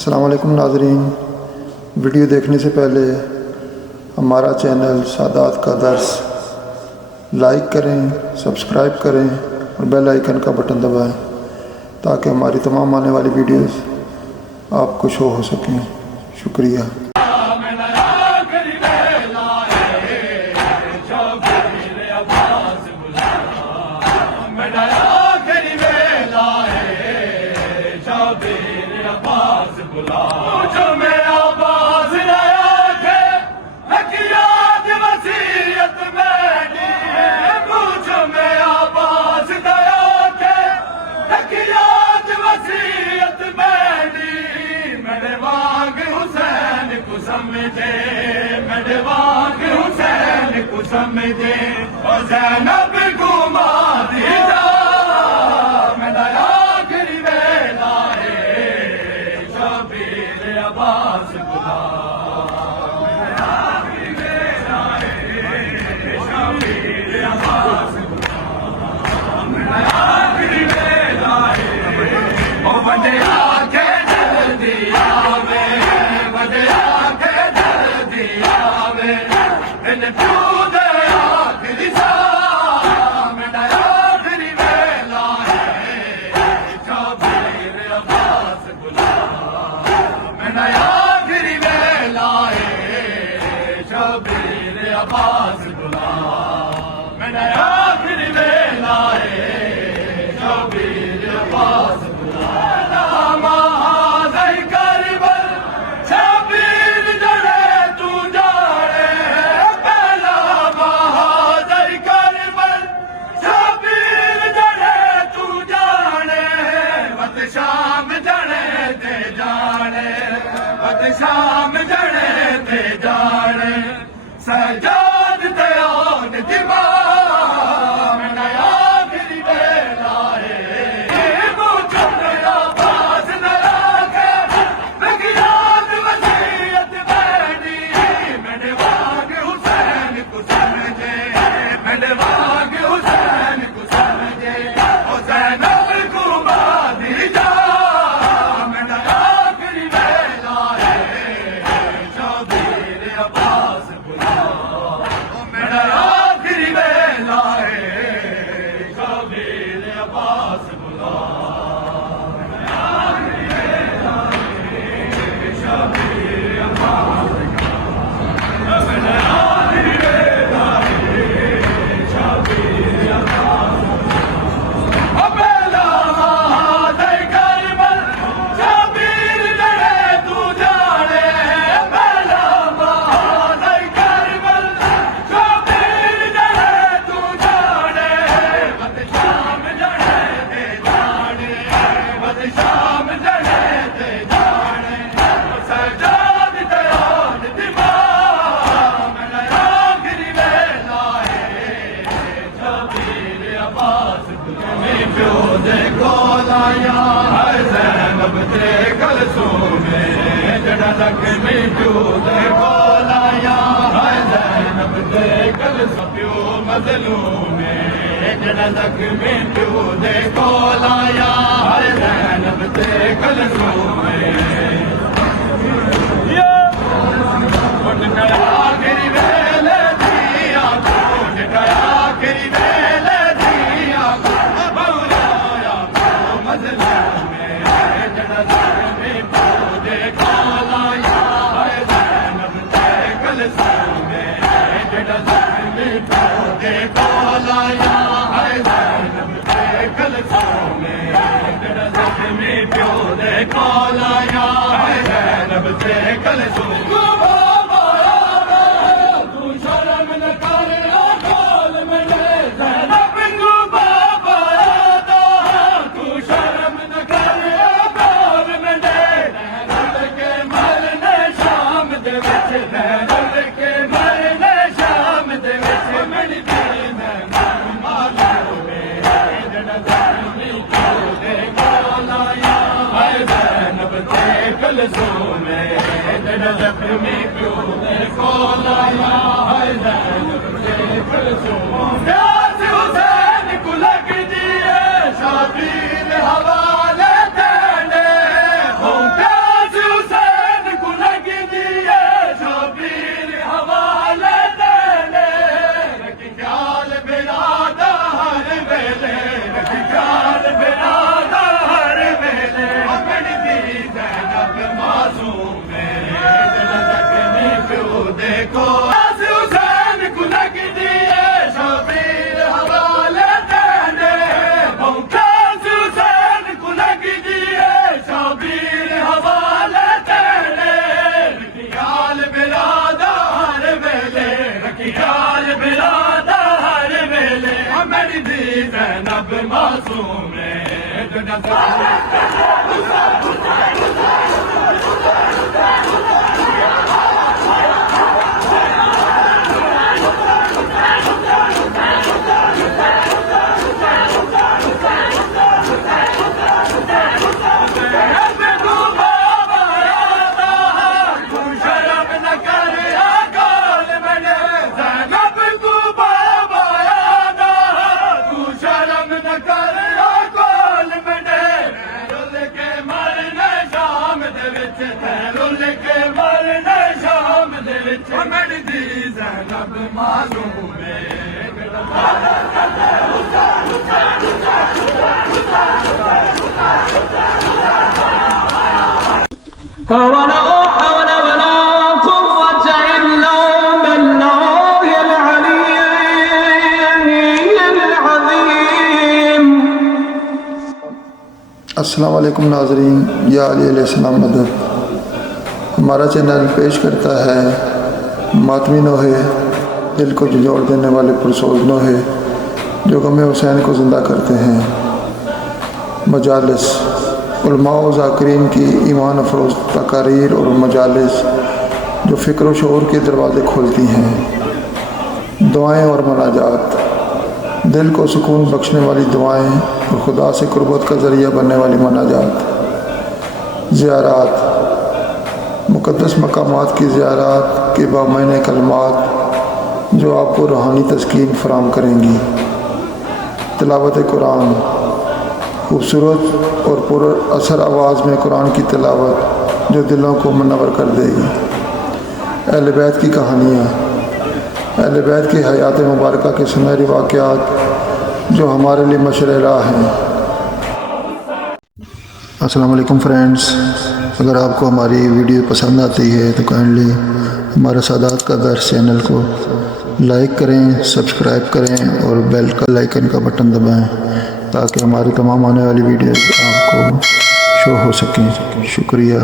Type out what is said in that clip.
अस्सलाम वालेकुम नाज़रीन, वीडियो देखने से पहले हमारा चैनल सादात का दर्स लाइक करें, सब्सक्राइब करें और बेल आइकन का बटन दबाएं ताकि हमारी तमाम आने वाली वीडियोस आपको शो हो सकें। शुक्रिया। समझे मेरे वांग हुसैन को समझे और ज़ैनब को मार दिया मेरा आखिरी वेला है शबीर अब्बास खुदा मेरा आखिरी वेला है शबीर अब्बास खुदा मेरा आखिरी वेला है ओ बंदे आके जल्दी आवे बंदे अब्बास बुला मेरा आखिरी वेला है शबीर अब्बास बुला महाज़ई करबल शबीर जड़े तू जाने पहला महाज़ई करबल शबीर जड़े तू जाने वत शाम जड़े ते जाने वत शाम जड़े ते जाने सजाद तयान दिमा मेरा आखिरी वेला है मुझे मेरा पास न रखे मेरी याद वसीयत बैठी मेरे वांग हुसैन को समझे मेरे वांग हुसैन को समझे ओ ज़ैनब को मार दिया मेरा आखिरी वेला है शबीर अब्बास मेरा आखिरी वेला है शबीर अब्बास बुला मेरा आखिरी वेला है शबीर अब्बास मेरा आखिरी वेला है शबीर अब्बास पहला महाज़ई करबल शबीर जड़े तू जाने पहला महाज़ई करबल शबीर जड़े तू जाने वत शाम जड़े ते जाने वत शाम जड़े ते जाने सजाद तयान दिमा मेरा आखिरी वेला है शबीर अब्बास में प्यो दे कोलाया है ज़ैनब ते कलसूम जड़ा लख में प्यो दे कोलाया है ज़ैनब ते कलसूम प्यो मज़लूम जड़ा लख में प्यो दे कोलाया है ज़ैनब ते कलसूम आखिरी वेले दिया आखिरी वेले दिया मौलाया मज़लूम जड़ा लख में प्यो दे कोलाया है ज़ैनब ते कलसूम जड़ा लख में प्यो दे कोलाया है ज़ैनब ते कलसूम जड़ा लख में प्यो दे कोलाया है ज़ैनब ते कलसूम तू शर्म न कर बोल मेरे ज़ैनब को बाबा तू शर्म न कर बोल मेरे ज़ैनब के मरने शाम दे विच ज़ैनब के मरने शाम दे विच मेरी दीन मालूम जड़ा ज़ैनब को दे कोलाया है ज़ैनब ते कलसूम जड़ा ज़ख्मी को दे कोलाया है ज़ैनब ते कलसूम प्यास हुसैन को लग दिए शबीर हवाले देने हो प्यास ولا حول ولا قوة إلا بالله العلي العظيم. अस्सलाम वालेकुम नाज़रीन, या अलैहिस्सलाम मदद। हमारा चैनल पेश करता है मातमी नोहे, दिल को झंझोड़ देने वाले पुरसोज नोहे जो गम हुसैन को ज़िंदा करते हैं। मजालिस उलमा व ज़ाकिरीन की ईमान अफरोज़ तकारीर और मजालिस जो फ़िक्र व शऊर के दरवाज़े खोलती हैं। दुआएँ और मनाजात, दिल को सुकून बख्शने वाली दुआएँ और खुदा से कुर्बत का ज़रिया बनने वाली मनाजात। ज़ियारात, मुक़द्दस मकामात की ज़ियारात के बामैने कलमात जो आपको रूहानी तस्कीन फराम करेंगी। तिलावत कुरान, खूबसूरत और पुर असर आवाज़ में कुरान की तिलावत जो दिलों को मुनव्वर कर देगी। अहले बैत की कहानियाँ, अहले बैत की हयात मुबारका के सुनहरी वाक़यात जो हमारे लिए मशरे राह हैं। अस्सलाम वालेकुम फ्रेंड्स, अगर आपको हमारी वीडियो पसंद आती है तो काइंडली हमारे सादात का दर्स चैनल को लाइक करें, सब्सक्राइब करें और बेल का आइकन का बटन दबाएं ताकि हमारी तमाम आने वाली वीडियो आपको शो हो सकें। शुक्रिया।